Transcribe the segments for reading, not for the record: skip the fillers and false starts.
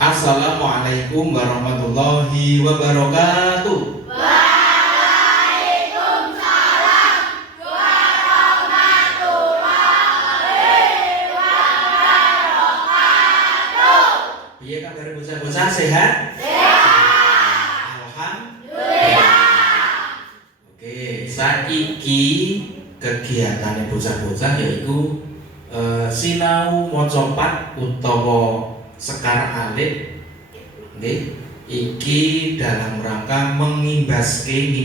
Assalamualaikum warahmatullahi wabarakatuh. Waalaikumsalam warahmatullahi wabarakatuh. Piye kabar bocah-bocah, sehat? Sehat. Alhamdulillah. Oke, saiki kegiatan bocah-bocah yaitu sinau maca pat utawa sekar alit. Nggih, iki dalam rangka ngimbaske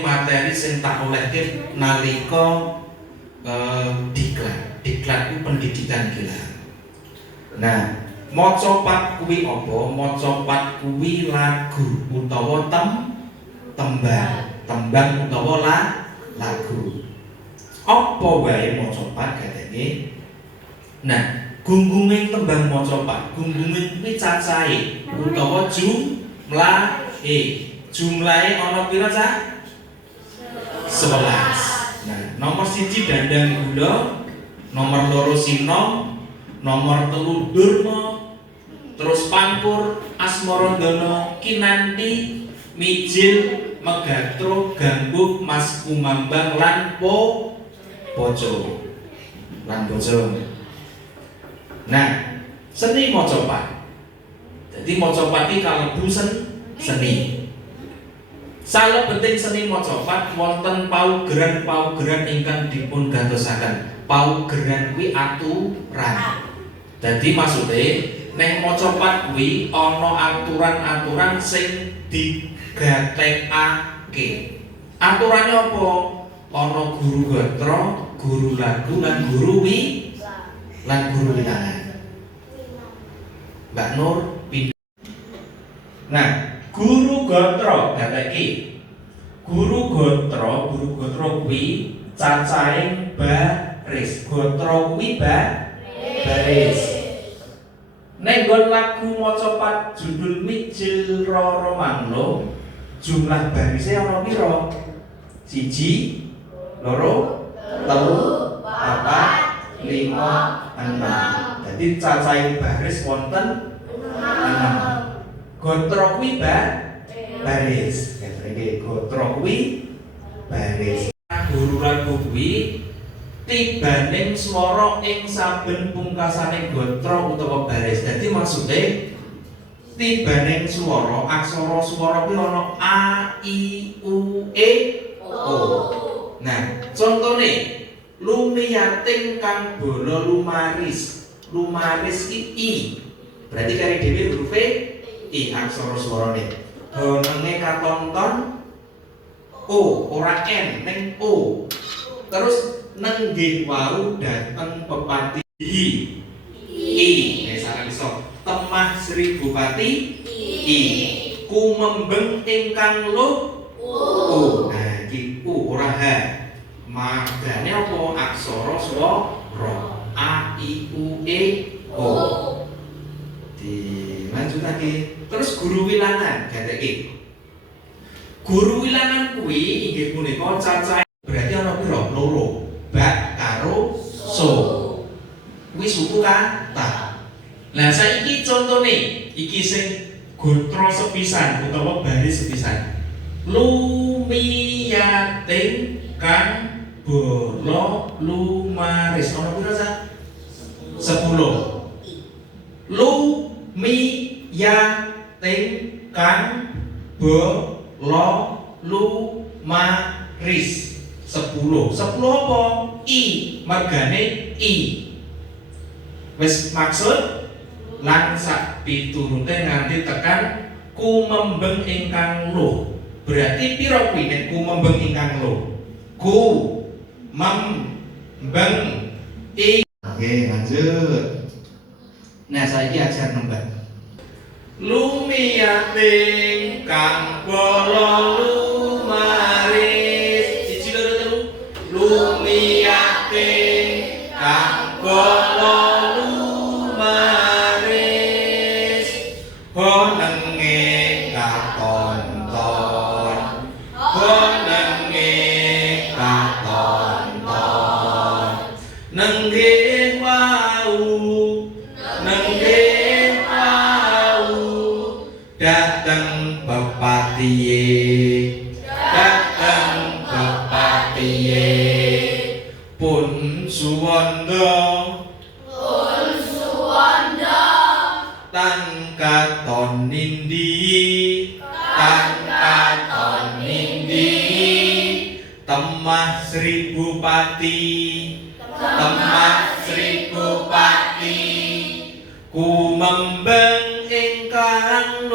materi sing tak olehke nalika diklat itu pendidikan gelar. Nah, maca pat kuwi apa? Maca pat kuwi lagu utawa tembang utawa lagu. Apa wae maca pat katene? Nah, gunggunge tembang maca pat, gunggunge kuwi cacahe utawa jumlahe ana pira cah? 11. Nah, nomor 1 dandang gula, nomor 2 sino, nomor 3 durma, terus pangkur, asmarandana, kinanti, mijil, megatro, gambuk, mas kumambang lan bojo. Nah, seni maca pat. Jadi maca pat iki kalebu seni. Salebeting seni maca pat wonten paugeran ingkang dipun gantosaken. Paugeran kuwi aturan. Dadi maksude ning maca pat kuwi ana aturan-aturan sing digatekake. Aturane apa? Ana guru gatra, guru lagu lan guru wilangan. Mbak Nur pindah. Nah, guru gatra gateki. Guru gatra kuwi cacahing baris. Gatra kuwi baris. Nek nggon lagu maca pat judul Mijil Roro Manglo, jumlah barise ana pira? 1, 2, 3, 4, 5, 6. Jadi cacahing baris wonten 6. Gotra kuwi baris. Iki gotra kuwi baris. Guru lagu kuwi tibaning swara ing saben pungkasaning gotra utawa baris. Dadi maksude tibaning swara, aksara swara kuwi ana a, i, u, e, o. Nah, contone lumiyating kang bala lumaris. Lumaris ki i. Berarti kari dhewe huruf i aksara swarane. Honenge katonton o, ora n ning o. Terus nenggih wau dateng pepati i. Nek saran iso temah seribu pati i. Kumembeng ingkang luh u. Nah, iki u ora h. Magane apa? Aksara swara a, i, u, e, o. Dilanjutake. Terus guru wilangan gateki. Guru wilangan kuwi inggih punika cacah berarti ana pira? 2. Bak karo so. Kuwi suku kata. Lah saiki contone iki sing gotra sepisan utawa baris sepisan. Lumiyating kang bolo lumaris ana pira cah? 10. Lumiyating kang bolo lumaris 10. 10 apa? I, mergane i. Wis maksud lan sak piturute nganti tekan kumembeng ingkang luh. Berarti pira kuwi nek kumembeng ingkang luh? Ku membeng i. Oke, lanjut. Nah, saiki ajar nembang. Lumiyating kang bolo lumaris. 1, 2, 3. Lumiyating kang bolo lumaris. Honenge katonton. Honenge katonton. Nenggih wau. Nenggih wau. Dateng bepatiye, dateng bepatiye, pun suwanda, pun suwanda, tan katon nindi, tan katon nindi, temah seribu pati, temah seribu pati, ku membeng ingkang